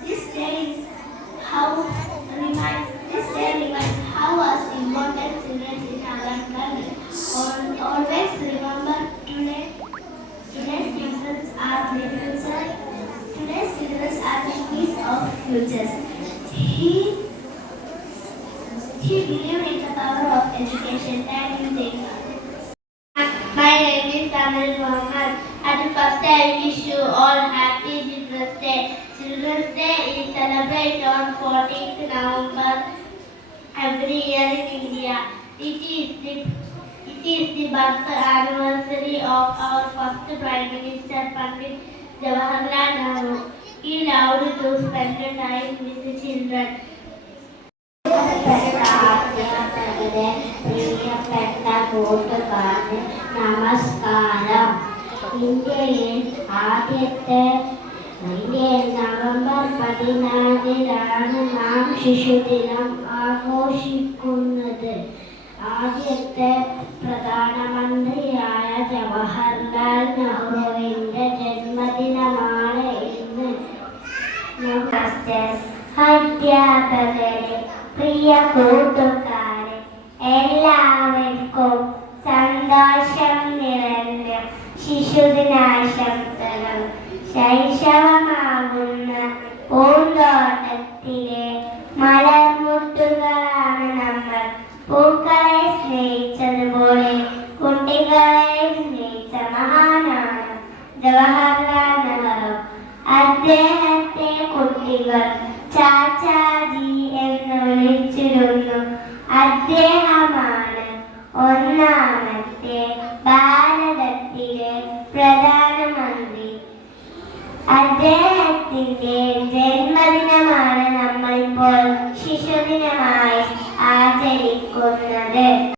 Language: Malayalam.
This day reminds how was important children in our family. Always remember today's children are the future. Today's children are the keys of futures. He believed in the power of education. Thank you, Jacob. My name is Kamil Mohammed. At the first, I wish you all happy Children's Day. Children's Day is celebrated on 14th November every year in India. It is the birth anniversary of our first Prime Minister, Pandit Jawaharlal Nehru. He loved to spend time with the children. പ്രിയപ്പെട്ട കൂട്ടുകാരന് നമസ്കാരം. ഇന്ത്യയിൽ നവംബർ 14 നാം ശിശുദിനം ആഘോഷിക്കുന്നത്. ആദ്യത്തെ പ്രധാനമന്ത്രിയായ ജവഹർലാൽ നെഹ്റുവിന്റെ ജന്മദിനമാണ് ഇന്ന്. അധ്യാപകരെ, പ്രിയ കൂട്ടുകാരെ, എല്ലാവർക്കും സന്തോഷം നിറഞ്ഞ ശിശുദിനാശംസകൾ. ശൈശവമാകുന്ന പൂന്തോട്ടത്തിലെ മലർമുട്ടുകളാണ് നമ്മൾ. പൂക്കളെ സ്നേഹിച്ചതുപോലെ കുട്ടികളെ സ്നേഹിച്ച മഹാനാണ് ജവഹർലാൽ നെഹ്റു. അദ്ദേഹത്തെ കുട്ടികൾ ചാച്ചാജി എന്ന് വിളിച്ചിരുന്നു. അദ്ദേഹമാണ് ഒന്നാമത്തെ ഭാരതത്തിലെ പ്രധാനമന്ത്രി. അദ്ദേഹത്തിന്റെ ജന്മദിനമാണ് നമ്മളിപ്പോൾ ശിശുദിനമായി ആചരിക്കുന്നത്.